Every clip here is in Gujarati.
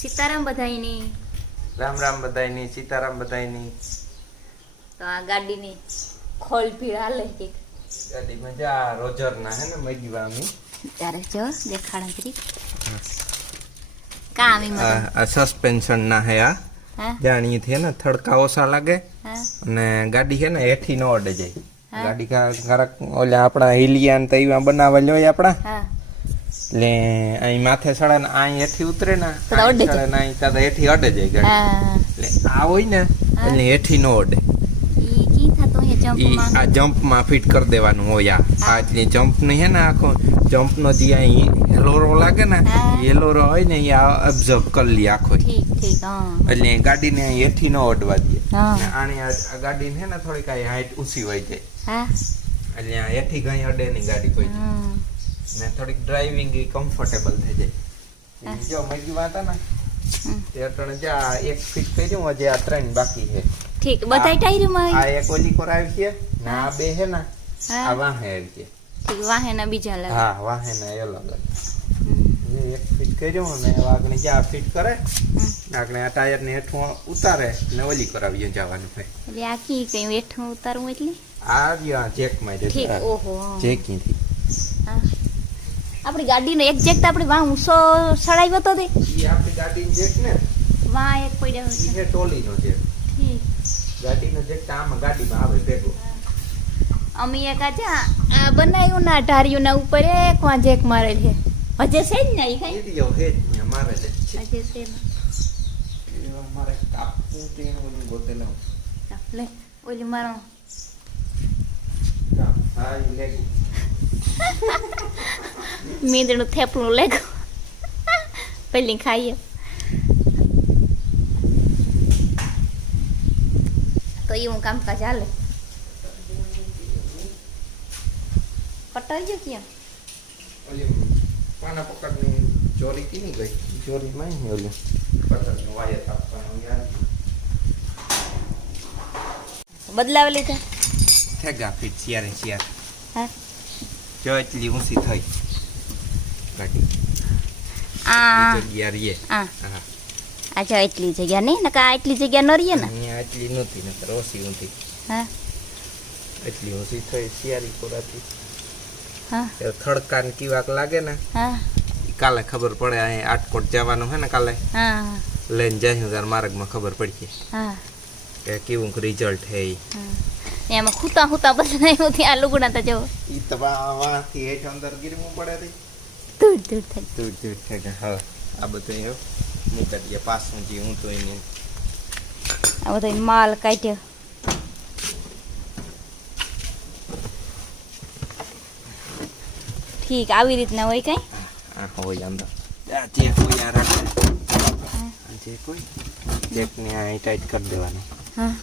સીતારામ બધાઈની રામ રામ બધાઈની સીતારામ બધાઈની તો આ ગાડીની ખોલ ભીડ હાલે કે. ગાડી મજા રોજર ના હે ને મગીવાની ત્યારે જો દેખાડા કરી. કામી આ સસ્પેન્શન ના હે આ. જાણીએ છે ને થડકા ઓછા લાગે. અને ગાડી છે ને હેઠી ન અડે જાય. ગાડી ઘરક ઓલા આપણા હિલિયાન તૈવા બનાવેલ હોય આપણા. એટલે અહીં માથે સડે ને અહીં હેઠી ઉતરે ને સડે ને અહીં ત્યાં હેઠી અડે જાય ગાડી એટલે આ હોય ને એટલે હેઠી ન અડે. આ જમ્પ જમ્પમાં ફિટ કરી દેવાનું હોય આ. એટલે જમ્પ નહીં હે ને આખો જમ્પ નો જે અહીં એલોરો લાગે ને યેલોરો હોય ને એ અબ્ઝર્વ કરી લે આખો. એટલે ગાડીને હેઠી નો અડવા દે. આને આ ગાડી ગાડીને હે ને થોડીક હાઈટ ઊંચી હોય જાય. એટલે હેઠી ગઈ અડે નહીં ગાડી કોઈ. ને થોડીક ડ્રાઇવિંગ એ કમ્ફર્ટેબલ થઈ જાય હા. ઈ જો મગી વાત ને હમ. તે અટણે જા એક ફિટ કર્યું હજી આ ત્રણ બાકી છે ઠીક બધાય ટાયરમાં આ એક ઓલી કોર આવી છે ને આ બે છે ને હા. આ વાહે આવી છે ઠીક વાહેના બીજા લાગે હા વાહે ને અલગ અલગ હમ. એ એક ફિટ કર્યું ને આગળ જ્યાં ફિટ કરે હમ. આગળ આ ટાયર ને હેઠું ઉતારે ને ઓલી કરાવીએ જવાનું ભાઈ એટલે આ કી કઈ હેઠું ઉતારવું એટલે આ જ્યાં ચેકમાં ઠીક ઓહો ચેકિંગથી હા. આપણી ગાડીનો એક જેક તો આપણે વાં ઊંસો સડાવ્યો તો તે. ઈ આપણી ગાડીનો જેક ને? વાં એક પડ્યો ઈ છે. છે ટોલીનો જેક ઠીક. ગાડીનો જેક તો આમાં ગાડીમાં આવે ભેગો. અમે એક આજે આ બનાવ્યું ના ઢાર્યું ના ઉપર એક વાં જેક મારે છે. હજે છે જ ને ઈ કઈ? ઈડિયો હે જ ને મારે છે. હજે છે ને. મારે કાપું ગોતેલું ચાલ, લે ઓલી મારો. કાપ હા ઈ લેગું. મીંદડું થેપલું લેગો પેલી ખાઈએ તો એવું કામકાજ હાલે કટાઈ ગયો ક્યાં ઓલી પાના પકડની ચોરી કીની ગઈ ચોરી માં ને ઓલું પકડનું વાયર કાપવાનું યાર બદલાવે લીધા થેગા ફીટ સિયારે સિયાર હા જો એટલી ઊંચી થઈ ગાડી આ જગ્યા રીએ આ હા અચ્છા એટલી જગ્યા નહીં નકા આ એટલી જગ્યા ન રહીએ ને અહીંયા એટલી નહોતી નકર ઓછી ઊંધી હા એટલી ઊંચી થઈ સિયારી કોરાથી હા થડકાન કીવાક લાગે ને હા કાલે ખબર પડે અહીં આટકોટ જવાનું હે ને કાલે હા લઈને જાય ત્યારે માર્ગમાં ખબર પડી કે કેવું રિઝલ્ટ હે હા એમાં ખૂતા ખૂતા બદલાયું ત્યાં લુગડા તો જો. ઈ તો વાંથી હેઠ અંદર ગીરવું પડે તી દૂર દૂર થઈ દૂર દૂર થઈ ગયા. હવે આ બધું એવું મૂકી દઈએ પાછું જે હું તો એને. આ બધો માલ કાઢ્યો. ઠીક આવી રીતના હોય કઈ? આ હોય અંદર આ જે કોઈ આ રાખે. આ જે કોઈ ચેકને આ ટાઈટ કરી દેવાનું. હા.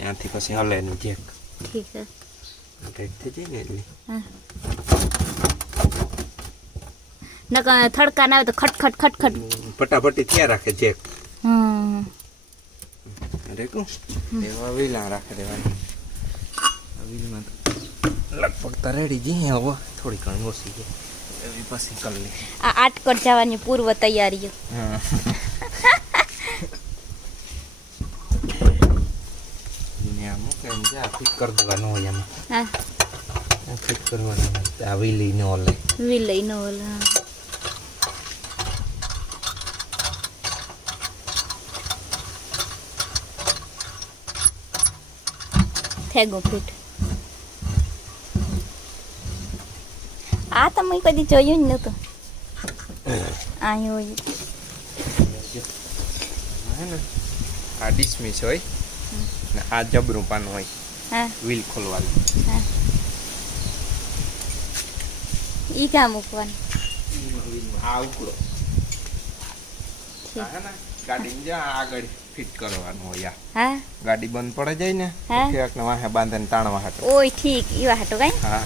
ત્યાંથી પછી હલે નહીં ચેક ઠીક છે ટાઈટ થઈ જાય ને એટલે હા નકર થડકા ના આવે તો ખટખટ ખટખટ ફટાફટી થયા રાખે ચેક હમ રેકું એવા વીલા રાખી દેવાની આ વીલમાં તો લગભગ તો રેડી જઈએ હવે થોડી ઘણી ઓછી છે એવી પછી કરી લે આ આટકટ જવાની પૂર્વ તૈયારીઓ હા ને આ મૂકે ને જ્યાં ફિટ કરી દેવાનું હોય એમાં. હા. આ ફિટ કરવાનું હોય. આ વીલી ને ઓલે. વિલઈ નો ઓલા થેગો ફીટ આ તમે કદી જોયું જ નતું અહીં હોય. હે ને આ ડિસમિસ હોય. ને આ જબરું પાન હોય. હા. વ્હીલ ખોલવાનું. ઈ ક્યાં મૂકવાનું? આ ઉકળો ગાડી ને આગળ ફિટ કરવાનું હોય આ. હા. ગાડી બંધ પડે જાય ને ક્યાંક ને વાહે બાંધીને તાણવા હાટો. ઓય ઠીક. ઈ હાટો કઈ? હા.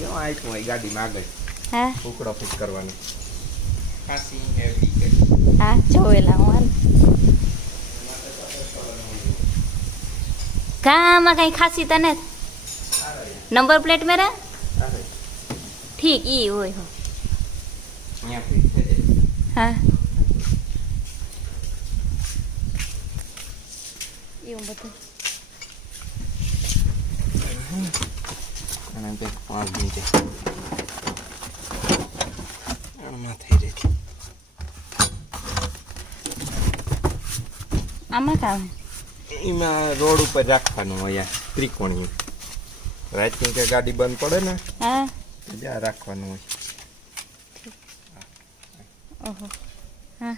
જો આઈટ હોય ગાડીમાં આગળ? હા. ઉકળો ફિટ કરવાનો. ખાસી હેવી હા જોયેલા હું કામાં કઈ ખાસી તને? નંબર પ્લેટ મેરા? ઠીક ઈ હોય હો. હા. એવું બધું. અને બે પાંચ મિનિટે. આમાં રહી આમાં કામ એમાં રોડ ઉપર રાખવાનું હોય આ ત્રિકોણી રાતની કે ગાડી બંધ પડે ને હા. જ્યાં રાખવાનું હોય. ઓહો. હા.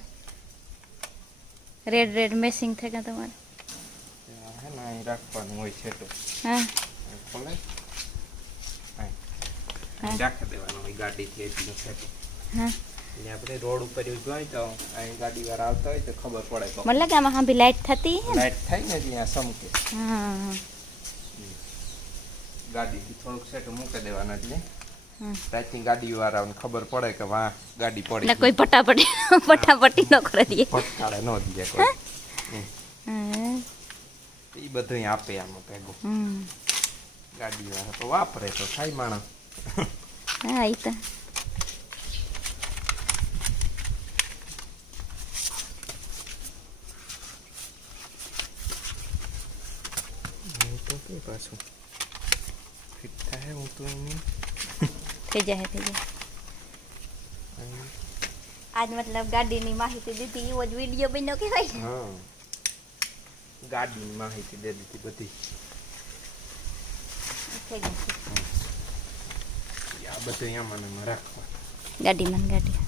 રેડ રેડ મેસિંગ થઈ ગયા તમારે? હે ને અહીં રાખવાનું હોય છે તો. હા. ખોલે. રાખી દેવાનું હોય ગાડીથી એટલું છે હા. એટલે આપણે રોડ ઉપર ઊભા હોય તો અહીં ગાડી વાળા આવતા હોય તો ખબર પડે તો. મને લાગે આમાં હાંભી લાઈટ થતી હે ને? લાઈટ થાય ને ત્યાં સમકે. હા. ગાડીથી થોડુંક સેટ મૂકી દેવાના એટલે. હા રાતની ગાડી વાળાને ખબર પડે કે વાહ ગાડી ને પડી કોઈ પટાપટી પટાપટી ન કરે દે. ફટકારે ન દીએ કોઈ. હા? એ બધું આપે આમાં ભેગું. હમ. ગાડી વાળા તો વાપરે તો થાય માણસ. હા ઈ તો. હું તો કે પાછું. ફિટ થાય હું તો એની. થઈ જાય થઈ જાય. આજ મતલબ ગાડીની માહિતી દીધી એવો જ વીડિયો બન્યો કે ભાઈ હા. ગાડીની માહિતી દે દીધી બધી. થઈ ગયું. આ બધું ને રાખવા. ગાડીમાં ગાડી.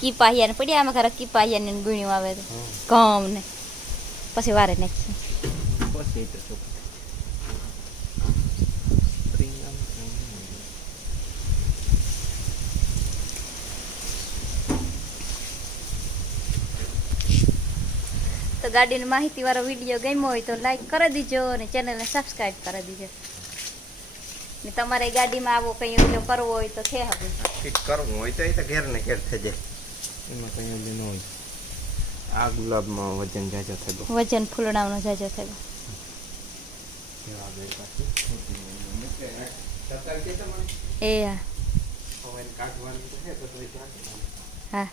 કી પાહિયા ને પડ્યા આમાં ખરા કીપાહિયા ને ગુણ્યું આવે તો. ઘઉં કમ ને. પછી વારે નાખી તો ગાડીની માહિતી વાળો વીડિયો ગમ્યો હોય તો લાઈક કરી દીજો અને ચેનલને સબસ્ક્રાઈબ કરી દીજો. ને તમારે ગાડીમાં આવો કંઈ કરવો હોય તો છે હવે. કરવું હોય તો એ તો ઘેર ને ઘેર થઈ જાય. એમાં કંઈ ઓલું ન હોય. આ ગુલાબમાં વજન જાજો થયો વજન ફૂલડાનો જાજો થયો એ હા. હા.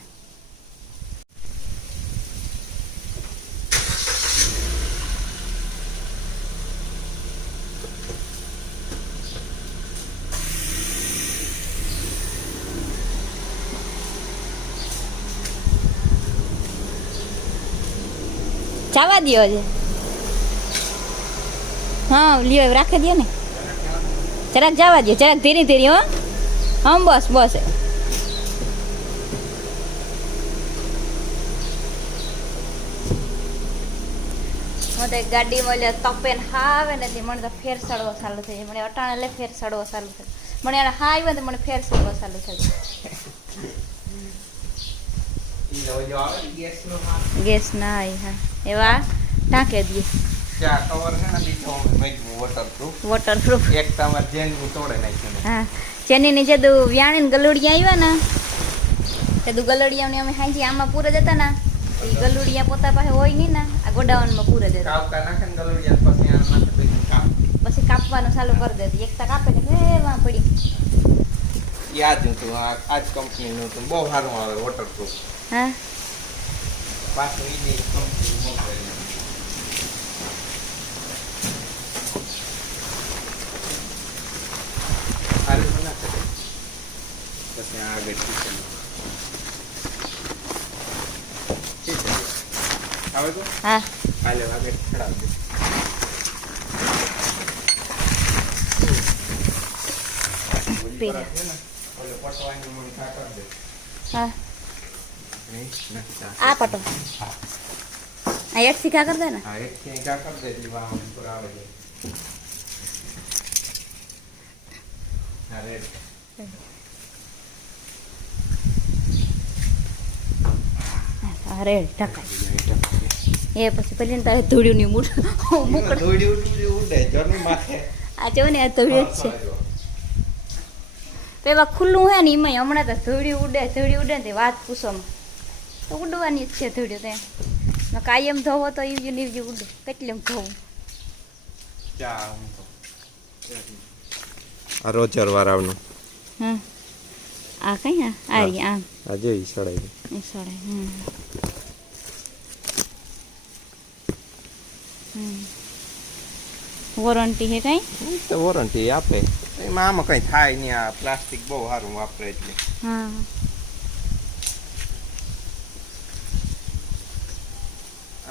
જવા દ્યો છે હા, લ્યો રાખી દો ને. જરાક જવા દો જરાક ધીરે ધીરે હો. હમ, બસ બસ. મને ગાડી મળે તપે ને હાવે ને એટલે મને તો ફેર સડવો ચાલુ થઈ મને અટાણે એટલે ફેર સડવો ચાલુ થયો મને એને હા આવ્યો મને ફેર સડવો ચાલુ થઈ જાય ઈ ઓલો આવે ને ગેસનો માલ. ગેસ ના આવી હા એવા ટાંકે દઈએ ચા કવર છે ને બીજો અમે મેક્યું waterproof. વોટરપ્રૂફ એક તમારે જેનનું તોડે નાખ્યું ને. હા ચેનીની જે દુ વ્યાણી ને ગલુડિયા આવ્યા ને તે દુ ગલુડિયાને અમે હાંજી આમાં પૂરે જતા ને એ ગલુડિયા પોતા પાસે હોય નહીં ને આ ગોડાઉનમાં પૂરે દેતા કાપકા નાખે ને ગલુડિયા ને પછી આના માથે બધું કાપ. પછી કાપવાનું ચાલુ કરી દેતી એક તક આપે ને હે વાં પડી યાદ હતું આ આ જ કંપનીનું હતું. બહુ સારું આવે વોટરપ્રૂફ હા? પાછું કંપની. પછી આગળ. આવે તો? હા. હાલે આગળ ઓલે પટવાની મને ખા કરી દે. હા. આ. પટો હા. આ એક કા કર દે ને? હા એક થી કા કરી દે એટલે વાહ ઉપર આવે છે. હા રેડ. ઢકાય એ પછી પેલી તારે ધૂળ્યું ની મૂકડ ઉડે માથે આ જો ને આ ધૂળ્યું જ છે. પેલા ખુલ્લું હે ને એમાં હમણાં તો ધૂળી ઉડે ધૂળી ઉડે ને તે વાત પૂછોમાં. તો ઉડવાની જ છે ધૂળ્યું તો એમ. કાયમ ધોવો તો ઈવ્યું ને ઈવ્યું ઉડે કેટલી ધોવું. ચા હું તો. આ રોજર વાળાનું હા આ કઈ આ આ રહી, આમ. આ જોઈ સડાઈ એ સળે હમ. હમ. વોરંટી હે કઈ? તો વોરંટી આપે. એમાં આમાં કઈ થાય નહીં આ પ્લાસ્ટિક બહુ સારું વાપરે એટલે